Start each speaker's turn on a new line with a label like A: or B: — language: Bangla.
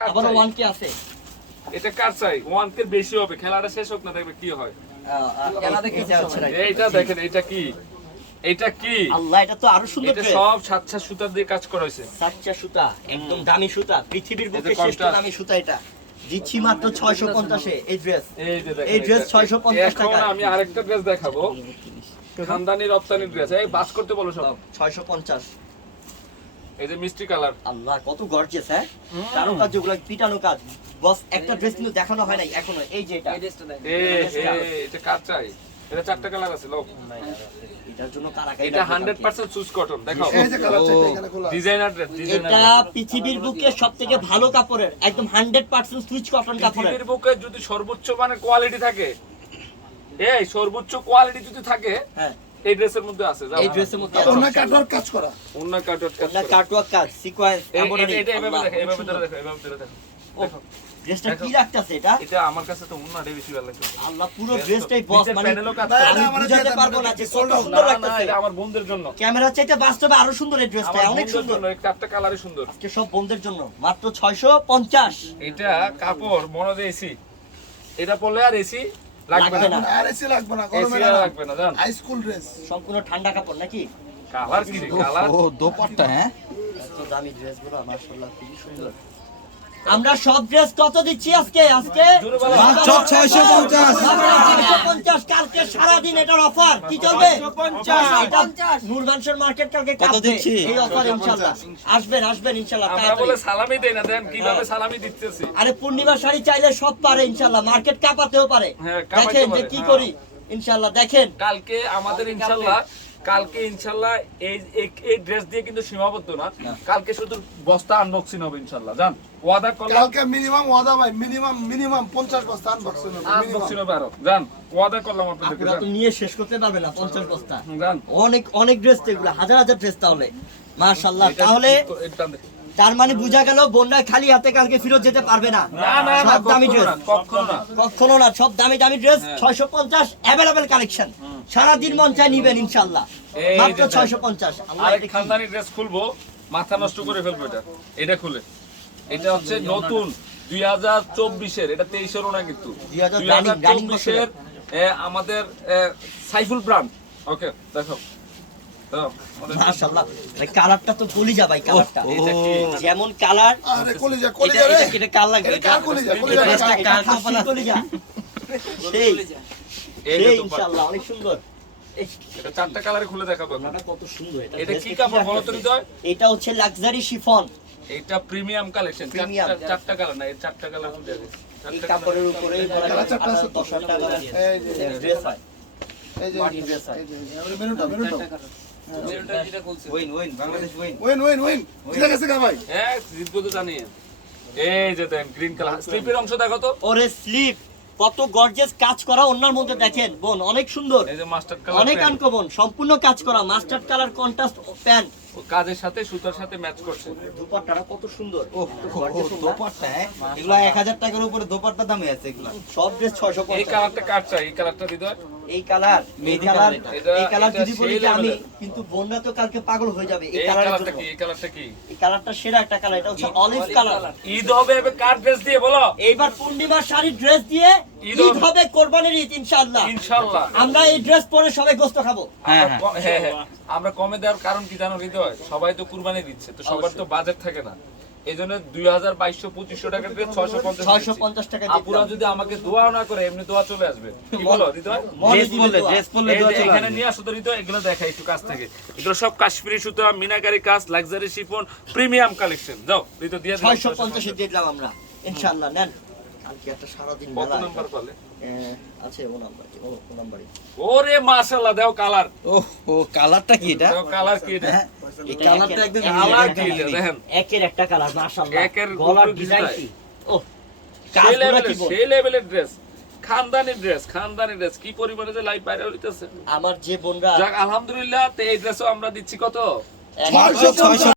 A: আবারও ওয়ান কে আছে?
B: এটা কার চাই? ওয়ান কে বেশি হবে। খেলাটা শেষ হোক না দেখবে কি হয়।
A: কেনা দেখে ইচ্ছা
B: এইটা দেখেন এটা কি? এটা কি?
A: আল্লাহ এটা তো আরও সুন্দর
B: এটা সব সুতা দিয়ে কাজ করা হয়েছে।
A: সুতা একদম দামি সুতা। পৃথিবীর বুকে শ্রেষ্ঠ দামি সুতা এটা। দিচ্ছি মাত্র ছয়শো পঞ্চাশে এই ড্রেস
B: এই
A: এই 650
B: এখন
A: টাকা।
B: আমি আরেকটা ড্রেস দেখাবো। খানদানি রপ্তানি ড্রেস এই বাস করতে বলো সব।
A: ছয়শো পঞ্চাশ।
B: এই যে মিষ্টি কালার।
A: আল্লাহ কত গর্জিয়াস হ্যাঁ? কারও কাজ যেগুলো পিটানো কাজ? বস একটা ড্রেস কিন্তু দেখানো হয় নাই এখনও এই যে এটা।
B: এ এটা কার চাই? এটা চারটা কালার আছে লোক
A: এটার জন্য কারা
B: এটা হান্ড্রেড পার্সেন্ট সুস কটন দেখো
C: এই যে কালার চাইতে এখানে খোলা।
B: ডিজাইনার ড্রেস
A: এটা পৃথিবীর বুকে সব থেকে ভালো কাপড়ের একদম হান্ড্রেড পার্সেন্ট সুইচ কটন কাপড়ের।
B: পৃথিবীর বুকে যদি সর্বোচ্চ মানের কোয়ালিটি থাকে এই সর্বোচ্চ কোয়ালিটি যদি থাকে
A: হ্যাঁ।
B: এই ড্রেসের মধ্যে আছে
A: এই ড্রেসের মধ্যে
C: অন্য কাটওয়ার কাজ করা।
B: কাটওয়ার্ক কাজ।
A: কাটওয়ার্ক কাজ সিকোয়েন্স
B: এটা- এভাবে দেখো এভাবে ধরে দেখো এভাবে ধরে দেখো।
A: ড্রেসটা কি। এটা?
B: এটা আমার কাছে তো অন্যটাই বেশি ভালো লাগছে।
A: আল্লাহ পুরো ড্রেসটাই বস মানে
B: প্যানেলও কাজ
C: না,
B: করা।
A: আমি বুঝাতে পারব না যে কত সুন্দর
B: না, না, এটা আমার বোনদের জন্য।
A: ক্যামেরা চাইতে বাস্তবে আরও সুন্দর এই ড্রেসটা অনেক সুন্দর।
B: জন্য এই চারটা কালারই সুন্দর।
A: আজকে সব বন্ধের জন্য মাত্র ছয়শো পঞ্চাশ।
B: এটা কাপড় মনে হয় এসি। এটা পরলে আর এসি লাগবে না।
C: আর এসি লাগবে না গরমে
B: লাগবে না জান।
C: হাই স্কুল ড্রেস
A: সম্পূর্ণ ঠান্ডা কাপড় নাকি?
B: কালার কি কালার?
D: ও দোপাট্টা হ্যাঁ?
A: এত দামি ড্রেসগুলো মাশাআল্লাহ খুবই সুন্দর। আমরা সব ড্রেস কত দিচ্ছি আজকে? আজকে?
B: জোরে বলো।
D: মাত্র 650
A: পঞ্চাশ। কালকে সারাদিন এটার অফার কি চলবে? এটা নূর মানুষের মার্কেট কালকে
D: কত দিচ্ছি?
A: এই অফার ইনশাআল্লাহ আসবেন আসবেন ইনশাআল্লাহ
B: আমরা
A: তাড়াতাড়ি।
B: বলে সালামি না দেন কীভাবে সালামি দিতেছি।
A: আরে পূর্ণিমা শাড়ি চাইলে সব পারে ইনশাআল্লাহ মার্কেট কাঁপাতেও পারে।
B: হ্যাঁ,
A: দেখেন যে কি। করি। ইনশাআল্লাহ দেখেন।
B: কালকে আমাদের ইনশাল্লাহ কালকে ইনশাল্লাহ এই এই- ড্রেস দিয়ে কিন্তু সীমাবদ্ধ না। কালকে শুধু বস্তা আনবক্সিং হবে ইনশাল্লাহ জান? ওয়াদা করলাম
C: কালকে মিনিমাম ওয়াদা ভাই মিনিমাম মিনিমাম 50 বস্তা আনবক্সিং হবে
B: আনবক্সিং হবে আরও জান? ওয়াদা করলাম আপনাদেরকে
A: আপনারা তো নিয়ে শেষ করতে পারবে না পঞ্চাশ বস্তা।
B: জান।
A: অনেক অনেক ড্রেস তো এগুলো হাজার হাজার ড্রেস তাহলে। মাশাআল্লাহ তাহলে। তার মানে বোঝা গেল বন্যা খালি হাতে কালকে ফেরত যেতে পারবে না। সব দামি ড্রেস
B: কখনো না।
A: সব দামি দামি ড্রেস
B: হ্যাঁ।
A: ছয়শো পঞ্চাশ অ্যাভেলেবেল কালেকশন সারাদিন মন চাই নিবেন ইনশাল্লাহ মাত্র ছয়শো পঞ্চাশ।
B: খানদানি ড্রেস খুলবো মাথা নষ্ট করে ফেলব এটা। এটা খুলে। এটা হচ্ছে নতুন দুই হাজার চব্বিশের এটা তেইশের না কিন্তু। দুই হাজার চব্বিশের আমাদের সাইফুল ব্রান্ড ওকে দেখো। দেখো, আমাদের-
A: কালারটা তো কলিজা ভাই কালারটা
B: এটা
A: যেমন কালার
C: আরে কলিজা কলিজা রে
A: এটা এটা লাগবে
C: এটা কলিজা? কলিজা
A: এটা-
C: কার?
A: কলিজা সেই
B: এই যে
A: সেই
B: তো
A: ইনশাআল্লাহ অনেক সুন্দর
B: এটা চারটা কালারে খুলে দেখাবো
A: কত সুন্দর
B: এটা
A: dress
B: কি কাপড় বলো তো হৃদয়?
A: এটা হচ্ছে লাক্সারি শিফন
B: এটা প্রিমিয়াম কালেকশন চারটা কালার না এই চারটা কালার খুলে দিয়েছে
A: এই কাপড়ের টাকা
C: এই যে
A: ড্রেস হয়
C: এই
A: হয়।
C: মেনুটা মেনুটা
B: হ্যাঁ জিতবো তো জানি। এই যে দেন গ্রিন কালার স্লিপের অংশ দেখো তো
A: ওরে স্লিপ কত গর্জেস কাজ করা অন্যার মধ্যে দেখেন বোন অনেক সুন্দর।
B: এই যে মাস্টার কালার
A: অনেক আনকমন সম্পূর্ণ কাজ করা। মাস্টার কালার কন্ট্রাস্ট প্যান্ট
B: কাজের সাথে সুতার সাথে ম্যাচ করছে।
A: দুপাট্টাটা কত সুন্দর।
D: ও দোপাট্টা হ্যাঁ। এগুলো 1000 টাকার উপরে দোপাট্টা দামে আছে এগুলো।
A: সব ড্রেস ছয়শো
B: এই কালারটা কার চাই? এই কালারটা হৃদয়?
A: এই কালার এই কালার এই কালার যদি বলি যে আমি কিন্তু বোনরা তো কালকে পাগল হয়ে যাবে এই
B: কালারটা কি? এই কালারটা কি?
A: এই কালারটা সেরা একটা কালার এটা হচ্ছে অলিভ কালার
B: ঈদ হবে এবার কার ড্রেস দিয়ে বলো?
A: এইবার পূর্ণিমার শাড়ি ড্রেস দিয়ে
B: ঈদ হবে।
A: কোরবানির ঈদ ইনশাআল্লাহ।
B: ইনশাআল্লাহ।
A: আমরা এই ড্রেস পরে সবাই গোস্ত খাব।
D: হ্যাঁ
B: হ্যাঁ হ্যাঁ। আমরা কমে দেওয়ার কারণ কি জানো হৃদয়? সবাই তো কুরবানি দিচ্ছে তো সবার তো বাজেট থাকে না। এই জন্য দুই হাজার বাইশশো পঁচিশশো টাকার ড্রেস ছয়শো পঞ্চাশ
A: ছয়শো পঞ্চাশ টাকা
B: আপুরা যদি আমাকে দোয়াও না করে এমনি দোয়া চলে আসবে। কি বলো হৃদয়?
A: দোয়া।
D: দোয়া
B: এখানে নিয়ে আসো তো হৃদয় এগুলো দেখাই একটু কাছ থেকে। এগুলো সব কাশ্মীরি সুতা মিনাকারি কাজ লাক্সারি শিফন প্রিমিয়াম কালেকশন। যাও হৃদয় দিয়ে দিলাম
A: ছয়শো পঞ্চাশে দিয়ে দিলাম আমরা। ইনশাআল্লাহ নেন।
B: ওরে মাশাআল্লাহ দাও কালার।
D: ও ও কালারটা কি এটা?
B: কালার কি এটা?
D: হ্যাঁ। এই কালারটা একদম
B: কালার
D: একদম
B: কি এটা
D: unique।
B: দেখেন।
A: একের একটা কালার মাশাআল্লাহ।
B: একের
A: গলার ডিজাইন। কি ও
B: সেই লেভেলের
A: কি বল?
B: সেই লেভেলের ড্রেস খানদানি ড্রেস খানদানি ড্রেস কি পরিমাণে যে লাইভ ভাইরাল হইতেছে।
A: আমার যে বোনরা
B: যাক আলহামদুলিল্লাহ তো এই ড্রেসও আমরা দিচ্ছি কত?
A: এক-
D: মাত্র 650